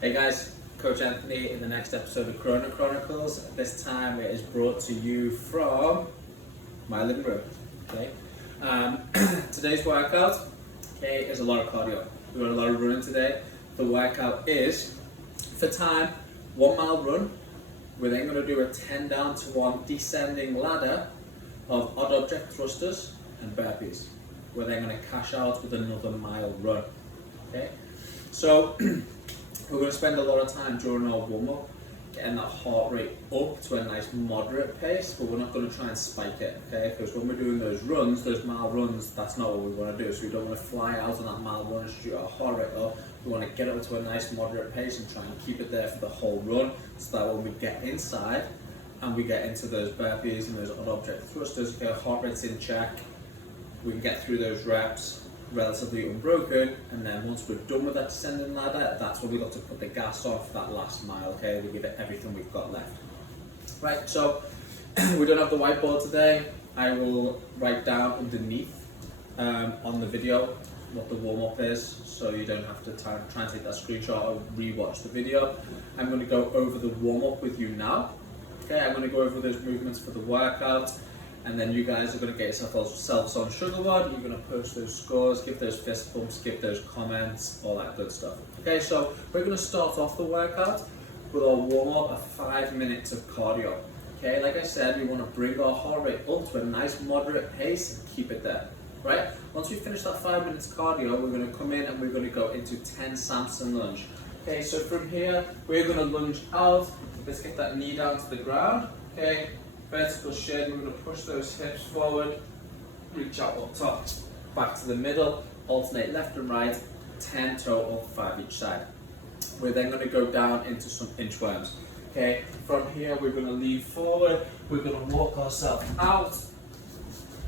Hey guys, Coach Anthony in the next episode of Corona Chronicles. This time it is brought to you from my living room. Okay. Today's workout is a lot of cardio. We've got a lot of running today. The workout is, for time, 1 mile run. We're then going to do a 10 down to 1 descending ladder of odd object thrusters and burpees. We're then going to cash out with another mile run. Okay. So we're going to spend a lot of time during our warm-up getting that heart rate up to a nice moderate pace, but we're not going to try and spike it, okay? Because when we're doing those runs, those mile runs, that's not what we want to do. So we don't want to fly out on that mile run and shoot our heart rate up. We want to get it to a nice moderate pace and try and keep it there for the whole run, so that when we get inside and we get into those burpees and those odd object thrusters, okay, our heart rate's in check, we can get through those reps relatively unbroken, and then once we're done with that descending ladder, that's when we got to put the gas on for that last mile, okay? We give it everything we've got left. Right, so we don't have the whiteboard today. I will write down underneath on the video what the warm-up is, so you don't have to try and take that screenshot or re-watch the video. I'm going to go over the warm-up with you now. Okay, I'm going to go over those movements for the workout, and then you guys are going to get yourselves on Sugarwood. You're going to post those scores, give those fist bumps, give those comments, all that good stuff. Okay, so we're going to start off the workout with our warm-up of 5 minutes of cardio. Okay, like I said, we want to bring our heart rate up to a nice moderate pace and keep it there. Right? Once we finish that 5 minutes cardio, we're going to come in and we're going to go into 10 Samson lunge. Okay, so from here, we're going to lunge out. Let's get that knee down to the ground. Okay, vertical shin, we're going to push those hips forward, reach out up top, back to the middle, alternate left and right, 10 total, 5 each side. We're then going to go down into some inchworms. Okay, from here we're going to lean forward, we're going to walk ourselves out,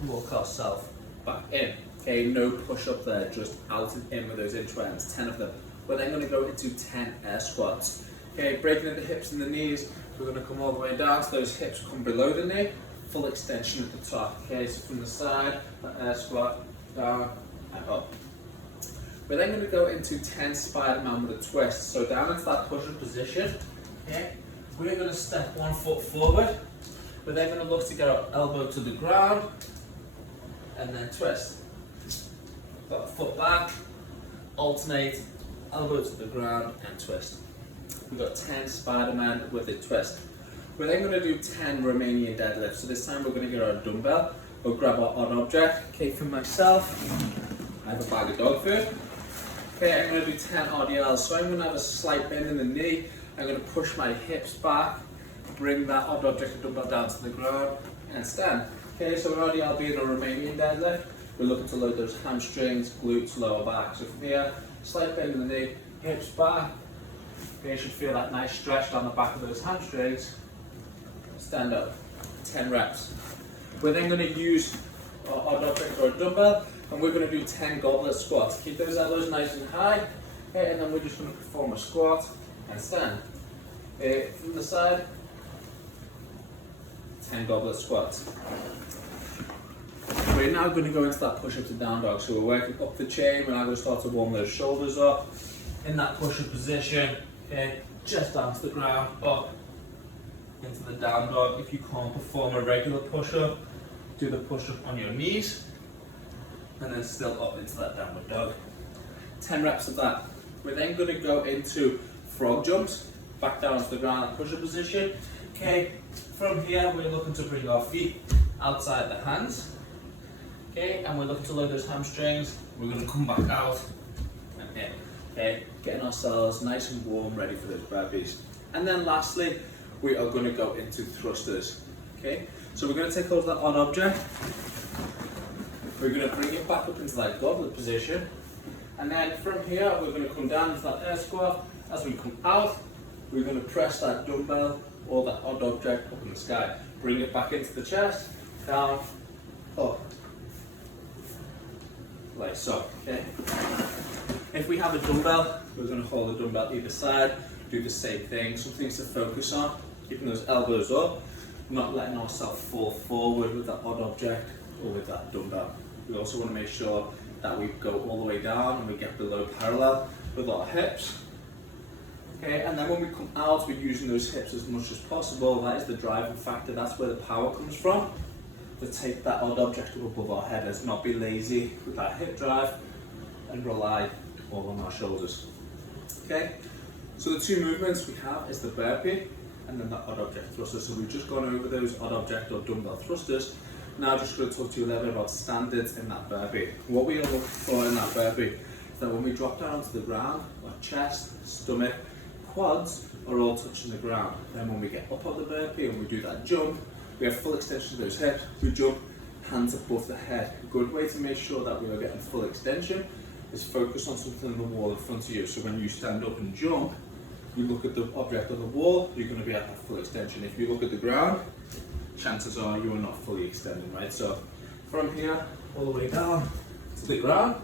walk ourselves back in. Okay, no push up there, just out and in with those inchworms, 10 of them. We're then going to go into 10 air squats. Okay, breaking in the hips and the knees, we're going to come all the way down so those hips come below the knee, full extension at the top. Okay, so from the side, that air squat, down and up. We're then going to go into 10 Spider-Man with a twist. So down into that push-up position, okay, we're going to step 1 foot forward. We're then going to look to get our elbow to the ground and then twist. Got a foot back, alternate, elbow to the ground and twist. We've got 10 Spider-Man with a twist. We're then going to do 10 Romanian deadlifts. So this time we're going to get our dumbbell. We'll grab our odd object. Okay, for myself, I have a bag of dog food. Okay, I'm going to do 10 RDLs. So I'm going to have a slight bend in the knee. I'm going to push my hips back, bring that odd object of dumbbell down to the ground and stand. Okay, so we're RDL being a Romanian deadlift. We're looking to load those hamstrings, glutes, lower back. So from here, slight bend in the knee, hips back. Okay, you should feel that nice stretch down the back of those hamstrings. Stand up, 10 reps. We're then going to use our odd object or a dumbbell, and we're going to do 10 goblet squats. Keep those elbows nice and high, okay, and then we're just going to perform a squat and stand. Okay, from the side, 10 goblet squats. We're now going to go into that push-up to down dog. So we're working up the chain. We're now going to start to warm those shoulders up in that push-up position. Okay, just down to the ground, up into the down dog. If you can't perform a regular push-up, do the push-up on your knees, and then still up into that downward dog. 10 reps of that. We're then going to go into frog jumps, back down to the ground in push-up position. Okay, from here we're looking to bring our feet outside the hands. Okay, and we're looking to load those hamstrings. We're going to come back out and in. Okay, getting ourselves nice and warm, ready for those burpees. And then lastly, we are going to go into thrusters. Okay, so we're going to take hold of that odd object. We're going to bring it back up into that goblet position. And then from here, we're going to come down into that air squat. As we come out, we're going to press that dumbbell or that odd object up in the sky. Bring it back into the chest, down, up. Like so, okay? If we have a dumbbell, we're going to hold the dumbbell either side, do the same thing. Some things to focus on, keeping those elbows up, not letting ourselves fall forward with that odd object or with that dumbbell. We also want to make sure that we go all the way down and we get below parallel with our hips. Okay, and then when we come out, we're using those hips as much as possible. That is the driving factor, that's where the power comes from. To take that odd object up above our head, let's not be lazy with that hip drive and rely all on our shoulders. Okay, so the two movements we have is the burpee and then the odd object thruster. So we've just gone over those odd object or dumbbell thrusters. Now I'm just going to talk to you a little bit about standards in that burpee. What we are looking for in that burpee is that when we drop down to the ground, our chest, stomach, quads are all touching the ground. Then when we get up on the burpee and we do that jump, we have full extension of those hips, we jump, hands above the head. A good way to make sure that we are getting full extension is focus on something on the wall in front of you. So when you stand up and jump, you look at the object on the wall, you're going to be at that full extension. If you look at the ground, chances are you are not fully extending, right? So from here, all the way down to the ground,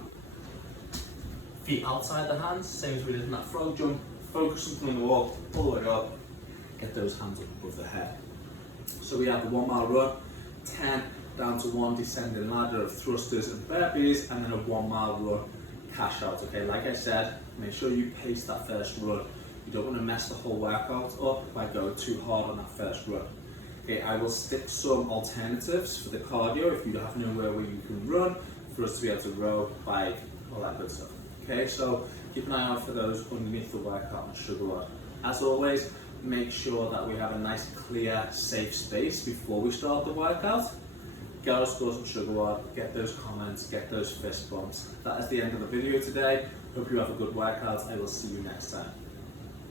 feet outside the hands, same as we did in that frog jump, focus something on the wall, all the way up, get those hands up above the head. So we have the 1 mile run, 10 down to 1 descending ladder of thrusters and burpees, and then a 1 mile run cash out. Okay, like I said, make sure you pace that first run. You don't want to mess the whole workout up by going too hard on that first run. Okay, I will stick some alternatives for the cardio if you have nowhere where you can run, for us to be able to row, bike, all that good stuff. Okay, so keep an eye out for those underneath the workout on SugarWOD. As always, make sure that we have a nice, clear, safe space before we start the workout. Get our scores on SugarWOD, get those comments, get those fist bumps. That is the end of the video today. Hope you have a good workout. I will see you next time.